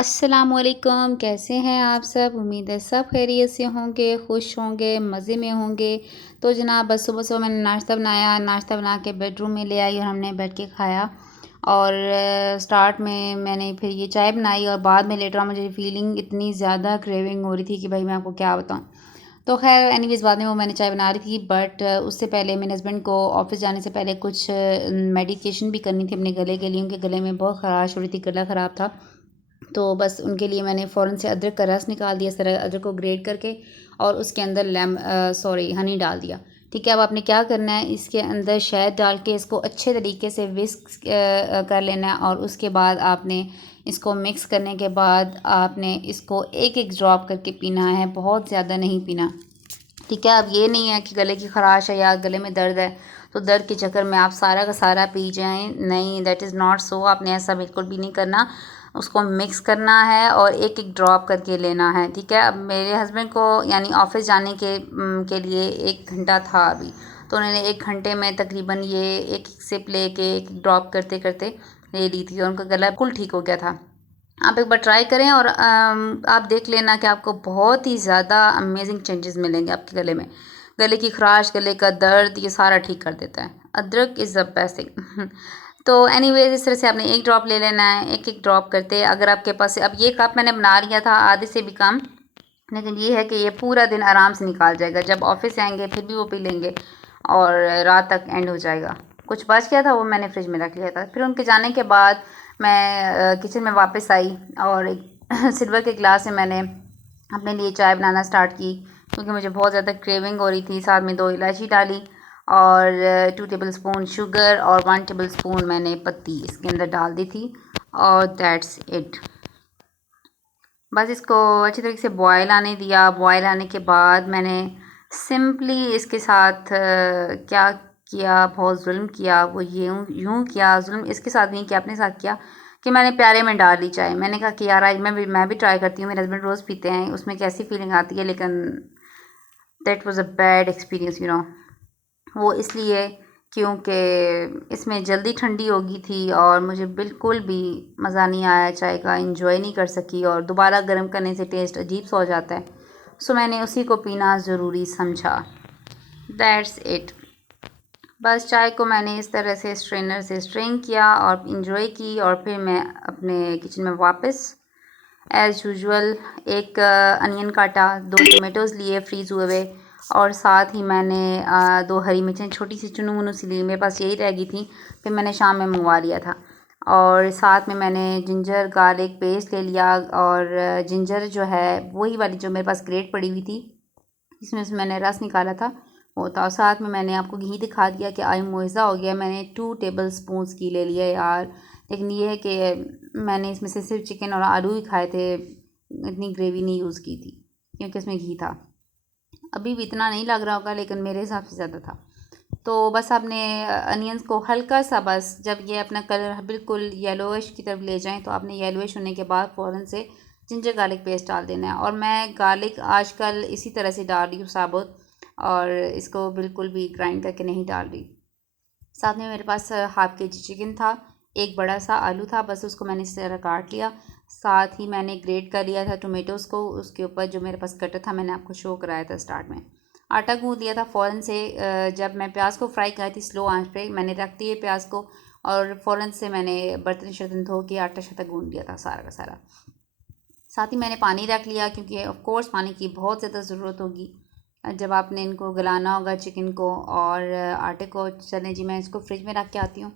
अस्सलामुअलैकुम, कैसे हैं आप सब? उम्मीद है सब खैरियत से होंगे, खुश होंगे, मज़े में होंगे। तो जनाब बस सुबह-सुबह मैंने नाश्ता बनाया, नाश्ता बना के बेडरूम में ले आई और हमने बैठ के खाया। और स्टार्ट में मैंने फिर ये चाय बनाई और बाद में लेटर ऑन मुझे फीलिंग इतनी ज़्यादा क्रेविंग हो रही थी कि भाई मैं आपको क्या बताऊँ। तो ख़ैर एनीवेज़ बाद में वो मैंने चाय बना रही थी, बट उससे पहले मेरे हस्बैंड को ऑफ़िस जाने से पहले कुछ मेडिकेशन भी करनी थी अपने गले के लिए। उनके गले में बहुत ख़राश हो रही थी, गला ख़राब था। तो बस उनके लिए मैंने फ़ौरन से अदरक का रस निकाल दिया, इस तरह अदरक को ग्रेट करके और उसके अंदर हनी डाल दिया। ठीक है, अब आपने क्या करना है, इसके अंदर शहद डाल के इसको अच्छे तरीके से विस्क कर लेना है और उसके बाद आपने इसको मिक्स करने के बाद आपने इसको एक-एक ड्रॉप करके पीना है, बहुत ज़्यादा नहीं पीना। ठीक है, अब ये नहीं है कि गले की ख़राश है या गले में दर्द है, तो दर्द के चक्कर में आप सारा का सारा पी जाएँ, नहीं, दैट इज़ नॉट सो। आपने ऐसा बिल्कुल भी नहीं करना। उसको मिक्स करना है और एक-एक ड्रॉप करके लेना है, ठीक है। अब मेरे हस्बैंड को यानी ऑफ़िस जाने के लिए 1 घंटा था अभी, तो उन्होंने 1 घंटे में तकरीबन ये एक-एक सिप लेके, एक-एक ड्रॉप करते-करते ले ली थी और उनका गला बिल्कुल ठीक हो गया था। आप एक बार ट्राई करें और आप देख लेना कि आपको बहुत ही ज़्यादा अमेजिंग चेंजेस मिलेंगे आपके गले में। गले की ख़राश, गले का दर्द ये सारा ठीक कर देता है। अदरक इज़ द बेस्ट थिंग। तो एनीवेज़ इस तरह से आपने एक ड्रॉप ले लेना है, एक-एक ड्रॉप करते अगर आपके पास अब ये कप मैंने बना लिया था आधे से भी कम, लेकिन ये है कि ये पूरा दिन आराम से निकाल जाएगा। जब ऑफ़िस से आएँगे फिर भी वो पी लेंगे और रात तक एंड हो जाएगा। कुछ बच गया था वो मैंने फ्रिज में रख लिया था। फिर उनके जाने के बाद मैं किचन में वापस आई और एक सिल्वर के ग्लास में मैंने अपने लिए चाय बनाना स्टार्ट की, क्योंकि मुझे बहुत ज़्यादा क्रेविंग हो रही थी। साथ में 2 इलायची डाली और 2 टेबलस्पून शुगर और 1 टेबलस्पून मैंने पत्ती इसके अंदर डाल दी थी और दैट्स इट। बस इसको अच्छी तरीके से बॉयल आने दिया। बॉयल आने के बाद मैंने सिंपली इसके साथ क्या किया, बहुत जुल्म किया, वो यूँ यूँ किया जुल्म, इसके साथ नहीं किया, अपने साथ किया कि मैंने प्यारे में डाल ली चाय। मैंने कहा कि यार आज मैं भी ट्राई करती हूँ, मेरे हस्बैंड रोज़ पीते हैं, उसमें कैसी फ़ीलिंग आती है, लेकिन that was a bad experience वो इसलिए क्योंकि इसमें जल्दी ठंडी हो गई थी और मुझे बिल्कुल भी मज़ा नहीं आया, चाय का एंजॉय नहीं कर सकी और दोबारा गर्म करने से टेस्ट अजीब सा हो जाता है। सो मैंने उसी को पीना ज़रूरी समझा। That's it. बस चाय को मैंने इस तरह से स्ट्रेनर से स्ट्रेन किया और एंजॉय की और फिर मैं अपने किचन में वापस एज़ यूजुअल एक अनियन काटा, 2 टोमेटोज़ लिए फ्रीज़ हुए हुए और साथ ही मैंने 2 हरी मिर्चें छोटी सी चुनु-मुनु सी ली, मेरे पास यही रह गई थी, फिर मैंने शाम में मंगवा लिया था। और साथ में मैंने जिंजर गार्लिक पेस्ट ले लिया और जिंजर जो है वही वाली जो मेरे पास ग्रेट पड़ी हुई थी, इसमें से मैंने रस निकाला था वो था। और साथ में मैंने आपको घी दिखा दिया कि आई मुइज़्ज़ा हो गया, मैंने 2 टेबलस्पून्स घी ले लिया यार। लेकिन ये है कि मैंने इसमें से सिर्फ चिकन और आलू ही खाए थे, इतनी ग्रेवी नहीं यूज़ की थी क्योंकि इसमें घी था। अभी भी इतना नहीं लग रहा होगा लेकिन मेरे हिसाब से ज़्यादा था। तो बस आपने अनियंस को हल्का सा, बस जब ये अपना कलर बिल्कुल येलोइश की तरफ ले जाएं तो आपने येलोइश होने के बाद फ़ौरन से जिंजर गार्लिक पेस्ट डाल देना है। और मैं गार्लिक आजकल इसी तरह से डाल रही हूँ साबुत, और इसको बिल्कुल भी ग्राइंड करके नहीं डाल रही। साथ में मेरे पास हाफ केजी चिकन था, एक बड़ा सा आलू था, बस उसको मैंने इस तरह काट लिया। साथ ही मैंने ग्रेट कर लिया था टोमेटोज़ को, उसके ऊपर जो मेरे पास कटर था मैंने आपको शो कराया था स्टार्ट में। आटा गूँथ दिया था फ़ौरन से, जब मैं प्याज को फ्राई कर थी स्लो आंच पे मैंने रख दिए प्याज को और फ़ौरन से मैंने बर्तन शर्तन धो के आटा शटा गूँथ दिया था सारा का सारा। साथ ही मैंने पानी रख लिया क्योंकि ऑफ कोर्स पानी की बहुत ज़्यादा ज़रूरत होगी जब आपने इनको गलाना होगा चिकन को और आटे को। चलें जी, मैं इसको फ्रिज में रख के आती हूँ।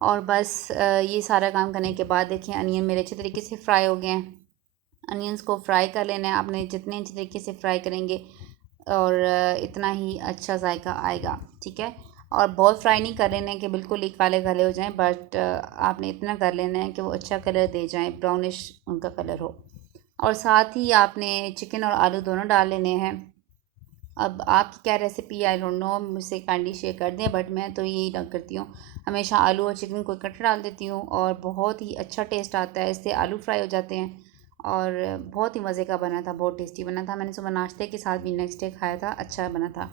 और बस ये सारा काम करने के बाद देखिए अनियन मेरे अच्छे तरीके से फ्राई हो गए हैं। अनियंस को फ्राई कर लेना है आपने, जितने अच्छे तरीके से फ्राई करेंगे और इतना ही अच्छा जायका आएगा, ठीक है। और बहुत फ्राई नहीं कर लेना है कि बिल्कुल ही काले काले हो जाएं, बट आपने इतना कर लेना है कि वो अच्छा कलर दे जाएं, ब्राउनिश उनका कलर हो। और साथ ही आपने चिकन और आलू दोनों डाल लेने हैं। अब आपकी क्या रेसिपी आई डोंट नो, मुझसे काइंडली शेयर कर दें, बट मैं तो यही करती हूँ, हमेशा आलू और चिकन को इकट्ठा डाल देती हूँ और बहुत ही अच्छा टेस्ट आता है, इससे आलू फ्राई हो जाते हैं। और बहुत ही मज़े का बना था, बहुत टेस्टी बना था। मैंने सुबह नाश्ते के साथ भी नेक्स्ट डे खाया था, अच्छा बना था।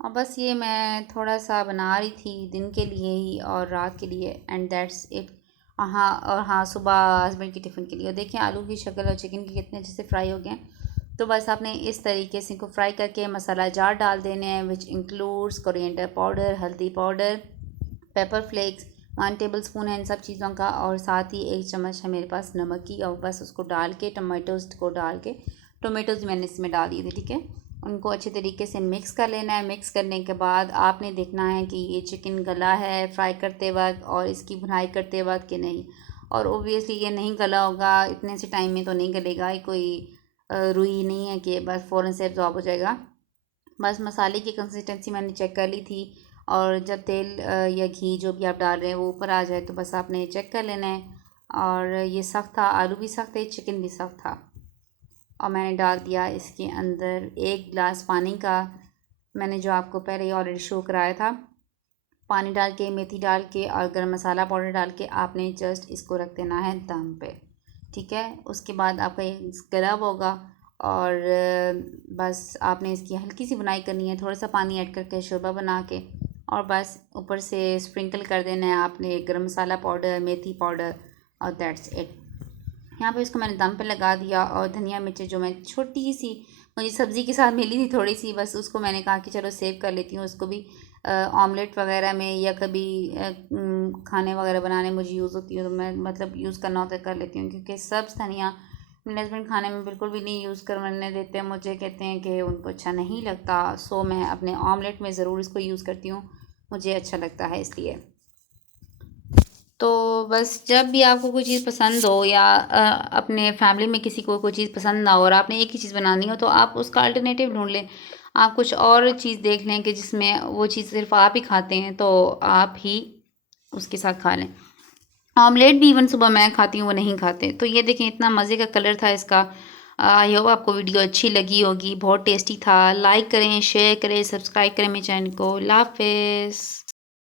और बस ये मैं थोड़ा सा बना रही थी दिन के लिए ही और रात के लिए, एंड दैट्स इट। हाँ, और हाँ, सुबह हस्बैंड की टिफ़िन के लिए। और देखिए आलू की शक्ल और चिकन की कितने अच्छे से फ्राई हो गए हैं। तो बस आपने इस तरीके से इनको फ्राई करके मसाला जार डाल देने हैं, विच इंक्लूड्स कोरिएंडर पाउडर, हल्दी पाउडर, पेपर फ्लेक्स, 1 टेबलस्पून है इन सब चीज़ों का, और साथ ही 1 चम्मच है मेरे पास नमक की। और बस उसको डाल के टमाटोज़ को डाल के, टोमेटोज़ मैंने इसमें डाल दिए थे, ठीक है। उनको अच्छे तरीके से मिक्स कर लेना है। मिक्स करने के बाद आपने देखना है कि ये चिकन गला है फ्राई करते वक्त और इसकी भुनाई करते वक्त कि नहीं। और ओबियसली ये नहीं गला होगा, इतने से टाइम में तो नहीं गलेगा। ये कोई रुई नहीं है कि बस फ़ौरन से एब्जॉर्ब हो जाएगा। बस मसाले की कंसिस्टेंसी मैंने चेक कर ली थी, और जब तेल या घी जो भी आप डाल रहे हैं वो ऊपर आ जाए तो बस आपने चेक कर लेना है। और ये सख्त था, आलू भी सख्त थे, चिकन भी सख्त था। और मैंने डाल दिया इसके अंदर 1 गिलास पानी का, मैंने जो आपको पहले ही ऑलरेडी शो कराया था। पानी डाल के, मेथी डाल के और गरम मसाला पाउडर डाल के आपने जस्ट इसको रख देना है दम पे, ठीक है। उसके बाद आपका ये गरम होगा, और बस आपने इसकी हल्की सी बुनाई करनी है, थोड़ा सा पानी ऐड करके शोरबा बना के, और बस ऊपर से स्प्रिंकल कर देना है आपने गरम मसाला पाउडर, मेथी पाउडर, और दैट्स इट। यहाँ पे इसको मैंने दम पे लगा दिया। और धनिया मिर्ची जो मैं छोटी सी मुझे सब्ज़ी के साथ मिली थी थोड़ी सी, बस उसको मैंने कहा कि चलो सेव कर लेती हूँ, उसको भी ऑमलेट वगैरह में या कभी खाने वगैरह बनाने मुझे यूज़ होती है, तो मैं मतलब यूज़ करना होता है कर लेती हूँ। क्योंकि सब्ज़ धनिया मेरे हस्बैंड खाने में बिल्कुल भी नहीं यूज़ करने देते हैं, मुझे कहते हैं कि उनको अच्छा नहीं लगता। सो मैं अपने ऑमलेट में ज़रूर इसको यूज़ करती हूँ, मुझे अच्छा लगता है इसलिए। तो बस जब भी आपको कोई चीज़ पसंद हो, या अपने फैमिली में किसी को कोई चीज़ पसंद ना हो और आपने एक ही चीज़ बनानी हो, तो आप उसका अल्टरनेटिव ढूंढ लें। आप कुछ और चीज़ देख लें कि जिसमें वो चीज़ सिर्फ आप ही खाते हैं, तो आप ही उसके साथ खा लें। ऑमलेट भी इवन सुबह मैं खाती हूँ, वो नहीं खाते। तो ये देखें इतना मज़े का कलर था इसका। आई होप आपको वीडियो अच्छी लगी होगी, बहुत टेस्टी था। लाइक करें, शेयर करें, सब्सक्राइब करें मेरे चैनल को। अल्लाह हाफ़िज़।